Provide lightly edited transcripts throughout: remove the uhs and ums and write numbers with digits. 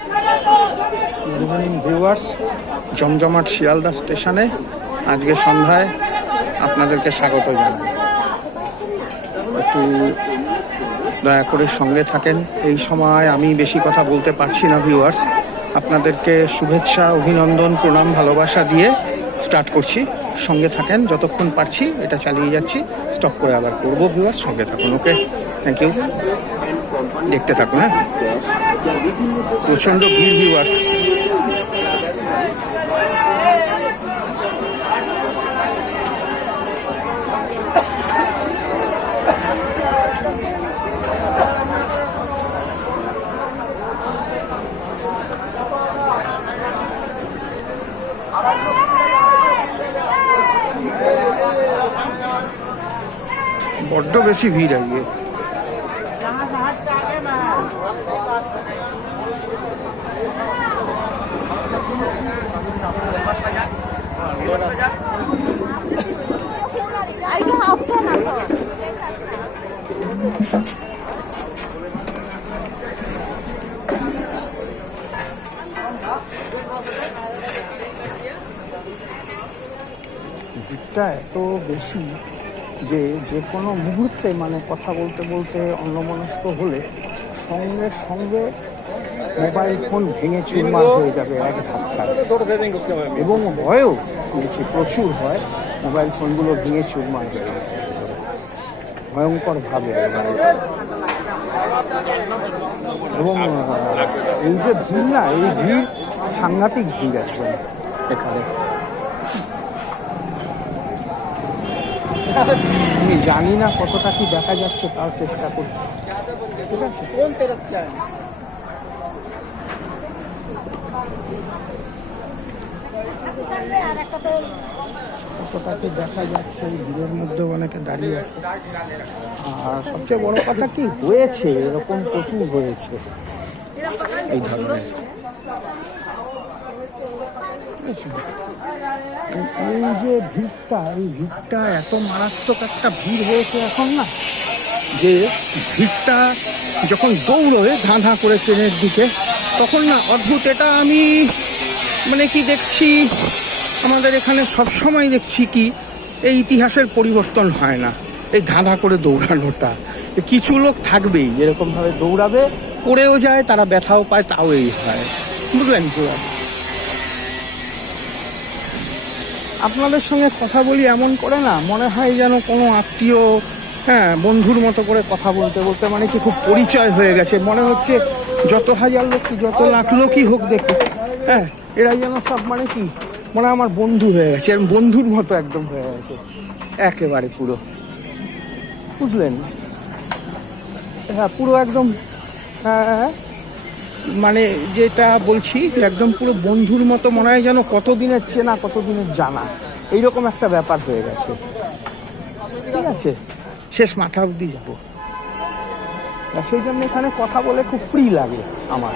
Good evening viewers, জমজমাট শিয়ালদা স্টেশনে আজকে সন্ধ্যায় আপনাদেরকে স্বাগত জানাই। একটু দয়া করে সঙ্গে থাকেন। এই সময় আমি বেশি কথা বলতে পারছি না ভিউয়ার্স, আপনাদেরকে শুভেচ্ছা, অভিনন্দন, প্রণাম, ভালোবাসা দিয়ে স্টার্ট করছি। সঙ্গে থাকেন, যতক্ষণ পারছি এটা চালিয়ে যাচ্ছি, স্টপ করে আবার করবো। ভিউয়ার্স সঙ্গে থাকুন, ওকে, থ্যাংক ইউ। দেখতে থাকুন। হ্যাঁ, প্রচণ্ড ভিড় ভিউয়ার্স। বড্ড বেশি ভিড় আজকে। ভিড়টা এত বেশি যে কোনো মুহূর্তে মানে কথা বলতে বলতে অন্যমনস্ক হলে সঙ্গে সঙ্গে মোবাইল ফোন ভেঙে চুরমার হয়ে যাবে এক ধাক্কায়। এবং হয়ও শুনেছি, প্রচুর হয়, মোবাইল ফোনগুলো ভেঙে চুরমার হয়ে যাবে ভয়ঙ্করভাবে। এবং এই যে ভিড় না, এই ভিড় সাংঘাতিক ভিড় একদম এখানে। আমি জানি না কতটা কি দেখা যাচ্ছে, তাও চেষ্টা করছি। ঠিক আছে, কতটা কি দেখা যাচ্ছে, এই ভিড়ের মধ্যে অনেকে দাঁড়িয়ে আছে। আর সবচেয়ে বড় কথা কি হয়েছে, এরকম প্রচুর হয়েছে এই ধরনের। এই যে ভিড়টা, এই ভিড়টা এত মারাত্মক একটা ভিড় হয়েছে এখন না, যে ভিড়টা যখন দৌড়োয় ধাঁ ধাঁ করে ট্রেনের দিকে, তখন না অদ্ভুত, এটা আমি মানে কি দেখছি, আমাদের এখানে সবসময় দেখছি কি এই ইতিহাসের পরিবর্তন হয় না, এই ধাঁ ধাঁ করে দৌড়ানোটা। কিছু লোক থাকবেই এরকমভাবে দৌড়াবে, পড়েও যায়, তারা ব্যথাও পায়, তাও এই হয়, বুঝলেন তো। আপনাদের সঙ্গে কথা বলি এমন করে না, মনে হয় যেন কোনো আত্মীয়, হ্যাঁ, বন্ধুর মতো করে কথা বলতে বলতে মানে কি খুব পরিচয় হয়ে গেছে। মনে হচ্ছে যত হাজার লোকই, যত লাখ লোকই হোক দেখে, হ্যাঁ, এরাই যেন সব মানে কি মনে হয় আমার বন্ধু হয়ে গেছে, এরকম বন্ধুর মতো একদম হয়ে গেছে একেবারে পুরো, বুঝলেন। হ্যাঁ, পুরো একদম, হ্যাঁ, মানে যেটা বলছি একদম পুরো বন্ধুর মতো, মনে হয় যেন কতদিনের চেনা, কতদিনের জানা, এইরকম একটা ব্যাপার হয়ে গেছে। ঠিক আছে, শেষ মাথা অবধি যাবো, সেই জন্য এখানে কথা বলে খুব ফ্রি লাগে আমার,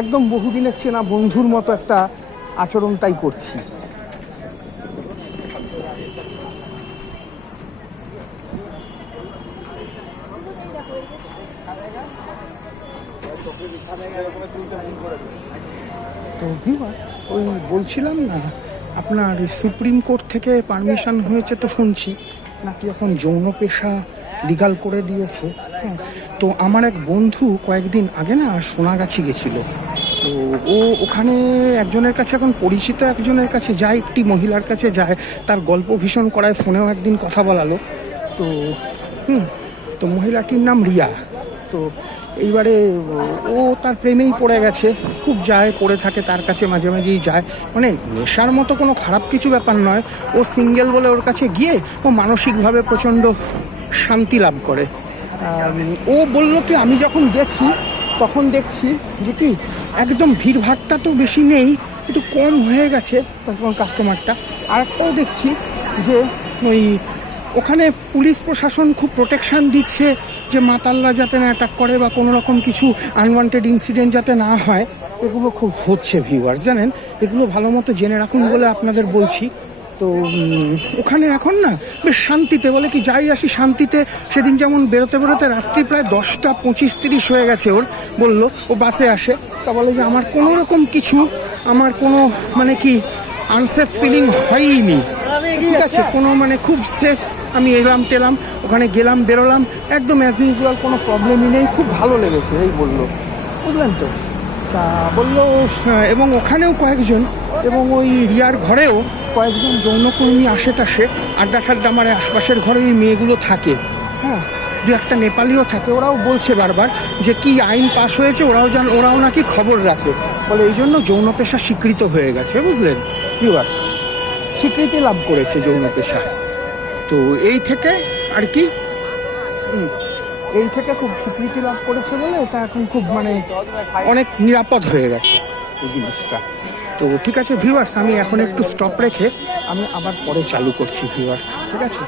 একদম বহুদিনের চেনা বন্ধুর মতো একটা আচরণ তাই করছি। তো ওই বলছিলাম না, আপনার সুপ্রিম কোর্ট থেকে পারমিশন হয়েছে তো শুনছি, নাকি এখন যৌন পেশা লিগাল করে দিয়েছে। হ্যাঁ, তো আমার এক বন্ধু কয়েকদিন আগে না সোনাগাছি গেছিল, তো ও ওখানে একজনের কাছে, এখন পরিচিত একজনের কাছে যায়, একটি মহিলার কাছে যায়, তার গল্প ভীষণ করায়, ফোনেও একদিন কথা বলালো। তো তো মহিলাটির নাম রিয়া। তো এইবারে ও তার প্রেমেই পড়ে গেছে, খুব যায়, পড়ে থাকে তার কাছে, মাঝে মাঝেই যায়, মানে নেশার মতো কোনো খারাপ কিছু ব্যাপার নয়, ও সিঙ্গেল বলে ওর কাছে গিয়ে ও মানসিকভাবে প্রচণ্ড শান্তি লাভ করে। ও বলল কি, আমি যখন গেছি তখন দেখছি যে কি একদম ভিড়ভাড়টা তো বেশি নেই, একটু কম হয়ে গেছে তখন কাস্টমারটা। আরেকটাও দেখছি যে ওই ওখানে পুলিশ প্রশাসন খুব প্রোটেকশান দিচ্ছে, যে মাতাল্লা যাতে না অ্যাটাক করে বা কোনো রকম কিছু আনওয়ান্টেড ইনসিডেন্ট যাতে না হয়, এগুলো খুব হচ্ছে ভিউয়ার্স, জানেন, এগুলো ভালো মতো জেনে রাখুন বলে আপনাদের বলছি। তো ওখানে এখন না বেশ শান্তিতে, বলে কি যাই আসি শান্তিতে। সেদিন যেমন বেরোতে বেরোতে রাত্রি প্রায় 10টা 25-30 হয়ে গেছে ওর, বললো ও বাসে আসে, তা বলে যে আমার কোনো রকম কিছু, আমার কোনো মানে কি আনসেফ ফিলিং হয়ইনি, ঠিক আছে, কোনো মানে খুব সেফ, আমি এলাম টেলাম, ওখানে গেলাম বেরোলাম একদম অ্যাজ ইউজুয়াল, কোনো প্রবলেমই নেই, খুব ভালো লেগেছে এই বললো, বুঝলেন তো। তা বললো এবং ওখানেও কয়েকজন, এবং ওই রিয়ার ঘরেও কয়েকজন যৌনকর্মী আসে টাসে আড্ডা ঠাড্ডা মারে, আশপাশের ঘরে ওই মেয়েগুলো থাকে, হ্যাঁ, দু একটা নেপালিও থাকে। ওরাও বলছে বারবার যে কি আইন পাশ হয়েছে, ওরাও নাকি খবর রাখে, বলে এই জন্য যৌন পেশা স্বীকৃত হয়ে গেছে, বুঝলেন, এবার স্বীকৃতি লাভ করেছে যৌন পেশা। তো এই থেকে আর কি, এই থেকে খুব স্বীকৃতি লাভ করেছে বলে এটা এখন খুব মানে অনেক নিরাপদ হয়ে গেছে এই জিনিসটা। তো ঠিক আছে ভিউয়ার্স, আমি এখন একটু স্টপ রেখে আমি আবার পরে চালু করছি ভিউয়ার্স, ঠিক আছে।